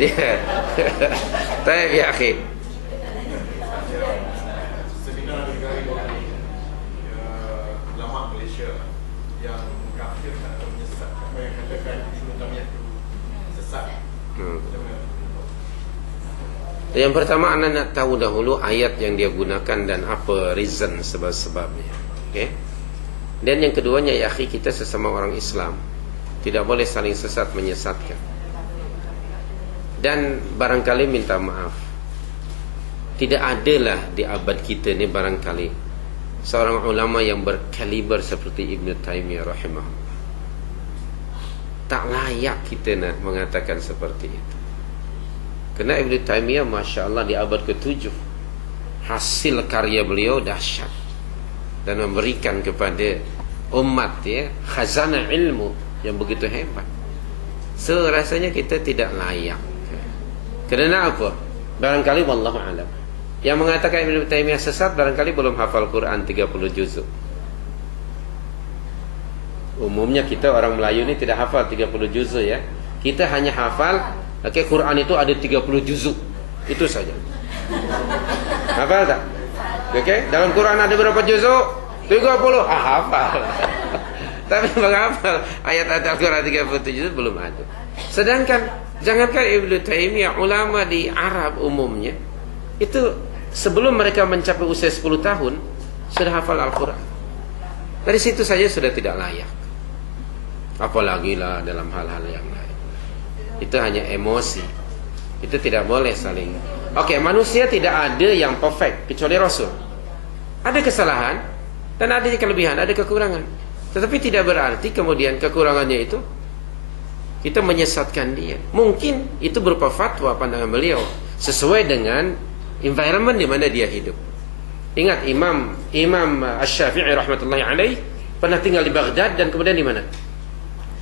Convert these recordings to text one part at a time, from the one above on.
Ya. Baik ya akhi. Seminar dari ulama Malaysia yang mengkafirkan atau menyesatkan apa yang katakan Ibnu Taimiyah itu sesat. Yang pertama anda nak tahu dahulu ayat yang dia gunakan dan apa reason sebab-sebabnya. Okey. Dan yang keduanya ya akhi, kita sesama orang Islam tidak boleh saling sesat menyesatkan. Dan barangkali minta maaf, tidak adalah di abad kita ni barangkali seorang ulama yang berkaliber seperti Ibnu Taimiyah rahimahullah. Tak layak kita nak mengatakan seperti itu. Kerana Ibnu Taimiyah Masya Allah di abad ke-7 hasil karya beliau dahsyat dan memberikan kepada umat ya khazanah ilmu yang begitu hebat. So rasanya kita tidak layak. Kerana apa? Barangkali wallahu alam, yang mengatakan Ibnu Taimiyah sesat barangkali belum hafal Quran 30 juzuk. Umumnya kita orang Melayu ni tidak hafal 30 juzuk ya. Kita hanya hafal Quran itu ada 30 juzuk. Itu saja. Hafal tak? Dalam Quran ada berapa juzuk? 30. Hafal. Tapi menghafal ayat-ayat Al-Quran 37 juzuk belum ada. Sedangkan jangankan Ibnu Taimiyah, ulama di Arab umumnya itu sebelum mereka mencapai usia 10 tahun sudah hafal Al-Quran. Dari situ saja sudah tidak layak. Apalagi lah dalam hal-hal yang lain. Itu hanya emosi. Itu tidak boleh saling. Okey, manusia tidak ada yang perfect kecuali Rasul. Ada kesalahan dan ada kelebihan, ada kekurangan. Tetapi tidak berarti kemudian kekurangannya itu kita menyesatkan dia. Mungkin itu berupa fatwa pandangan beliau sesuai dengan environment di mana dia hidup. Ingat Imam Asy-Syafi'i rahmatullahi alaih pernah tinggal di Baghdad dan kemudian di mana?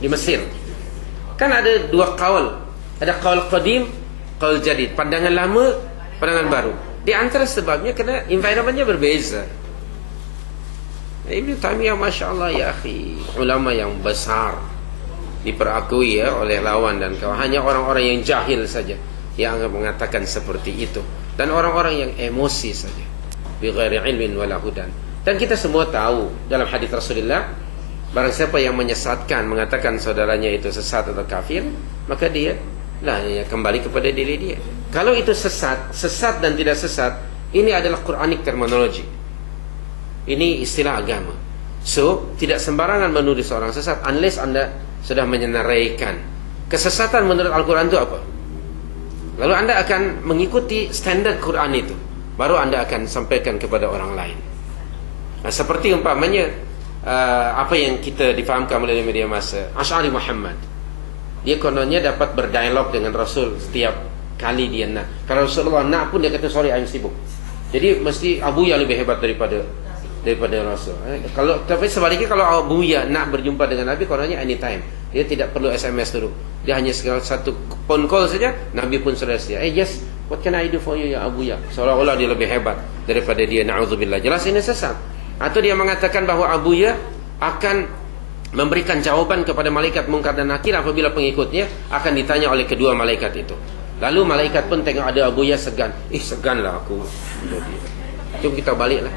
Di Mesir. Kan ada dua qaul. Ada qaul qadim, qaul jadid. Pandangan lama, pandangan baru. Di antara sebabnya kerana environmentnya berbeza. Ibnu Taimiyah Masya Allah ya akhi, ulama yang besar, diperakui ya oleh lawan dan kawan. Hanya orang-orang yang jahil saja yang mengatakan seperti itu, dan orang-orang yang emosi saja, bi ghairi ilmin wala hudan. Dan kita semua tahu dalam hadis Rasulullah, barang siapa yang menyesatkan, mengatakan saudaranya itu sesat atau kafir, maka dia ya, kembali kepada diri dia. Kalau itu sesat dan tidak sesat, ini adalah Quranic terminology. Ini istilah agama. So, tidak sembarangan menuduh seorang sesat unless anda sudah menyenaraikan. Kesesatan menurut Al-Quran itu apa? Lalu anda akan mengikuti standar Quran itu, baru anda akan sampaikan kepada orang lain. Nah, seperti umpamanya apa yang kita difahamkan oleh media massa, Asy'ari Muhammad, dia kononnya dapat berdialog dengan Rasul setiap kali dia nak. Kalau Rasulullah nak pun dia kata sorry, I'm sibuk. Jadi mesti Abu Ya lebih hebat daripada Rasul. Kalau tapi sebaliknya, kalau Abu Ya nak berjumpa dengan Nabi, kononnya anytime. Dia tidak perlu SMS dulu. Dia hanya satu phone call saja, Nabi pun sudah sedia. Yes, what can I do for you ya Abu Ya? Seolah-olah dia lebih hebat daripada dia. Na'udzubillah. Jelas ini sesat. Atau dia mengatakan bahawa Abu Ya akan memberikan jawaban kepada malaikat Munkar dan Nakir apabila pengikutnya akan ditanya oleh kedua malaikat itu. Lalu malaikat pun tengok ada Abu Ya segan. Seganlah aku. Jom kita baliklah.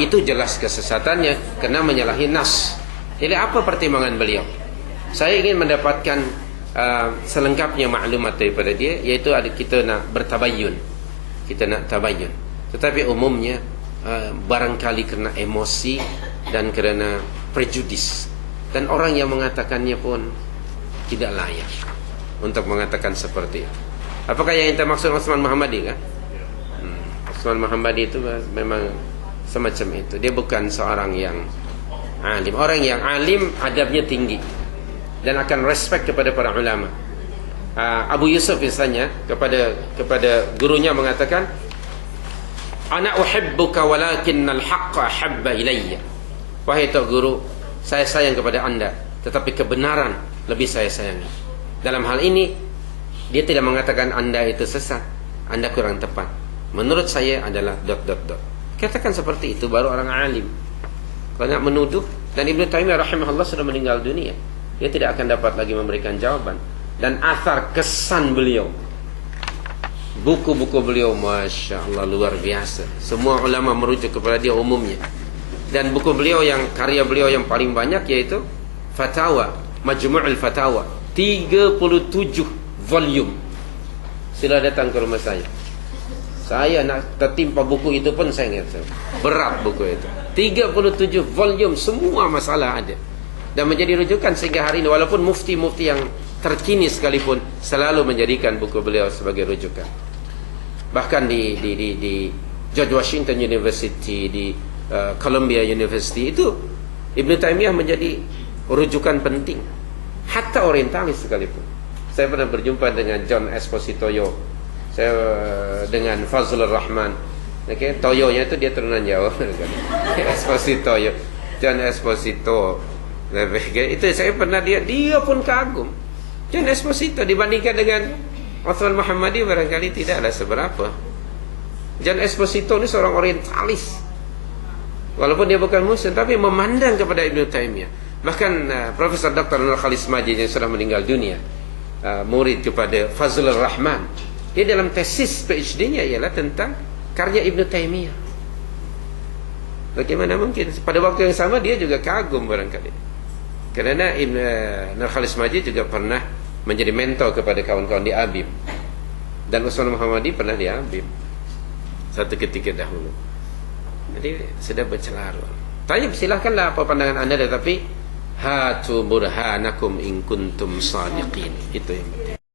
Itu jelas kesesatannya kerana menyalahi nas. Jadi apa pertimbangan beliau? Saya ingin mendapatkan selengkapnya maklumat daripada dia, iaitu kita nak bertabayun. Kita nak tabayun. Tetapi umumnya barangkali kerana emosi dan kerana prejudis, dan orang yang mengatakannya pun tidak layak untuk mengatakan seperti itu. Apakah yang kita maksud Osman Muhammadi kan? Osman Muhammadi itu memang semacam itu. Dia bukan seorang yang alim. Orang yang alim adabnya tinggi dan akan respect kepada para ulama. Abu Yusuf misalnya kepada gurunya mengatakan, ana uhibbuka walakinnal haqqa habba ilayya. Wahai tok guru, saya sayang kepada anda, tetapi kebenaran lebih saya sayangi. Dalam hal ini dia tidak mengatakan anda itu sesat, anda kurang tepat, menurut saya adalah ... Katakan seperti itu baru orang alim. Kalau nak menuduh, dan Ibnu Taimiyah rahimahullah sudah meninggal dunia, dia tidak akan dapat lagi memberikan jawaban. Dan athar kesan beliau Buku-buku beliau Masya Allah luar biasa. Semua ulama merujuk kepada dia umumnya. Dan buku beliau yang karya beliau yang paling banyak yaitu Fatawa, Majmu'ul Fatawa, 37 volume. Sila datang ke rumah saya. Saya nak tertimpa buku itu pun saya ingat. Berat buku itu. 37 volume, semua masalah ada. Dan menjadi rujukan sehingga hari ini, walaupun mufti-mufti yang terkini sekalipun selalu menjadikan buku beliau sebagai rujukan. Bahkan di George Washington University, di Columbia University itu Ibn Taymiyah menjadi rujukan penting. Hatta orientalis sekalipun. Saya pernah berjumpa dengan John Esposito, saya dengan Fazlur Rahman. Okay, Toyonya itu dia turunan Jawa. Esposito, John Esposito. Itu saya pernah dia pun kagum. John Esposito dibandingkan dengan Uthman Muhammadi barangkali tidaklah seberapa. John Esposito ini seorang orientalis. Walaupun dia bukan muslim, tapi memandang kepada Ibn Taymiyah. Bahkan Profesor Dr. Nur Khalis Majid yang sudah meninggal dunia, murid kepada Fazlur Rahman, dia dalam tesis PhD-nya ialah tentang karya Ibn Taymiyah. Bagaimana mungkin pada waktu yang sama dia juga kagum barangkali. Kerana Ibn Nur Khalis Majid juga pernah menjadi mentor kepada kawan-kawan di ABIM. Dan Utsman Muhammadi pernah di ABIM satu ketika dahulu. Jadi sudah bercelarut. Tanya, silahkanlah apa pandangan anda, tetapi hatu burhanakum in kuntum sadiqin. Itu yang penting.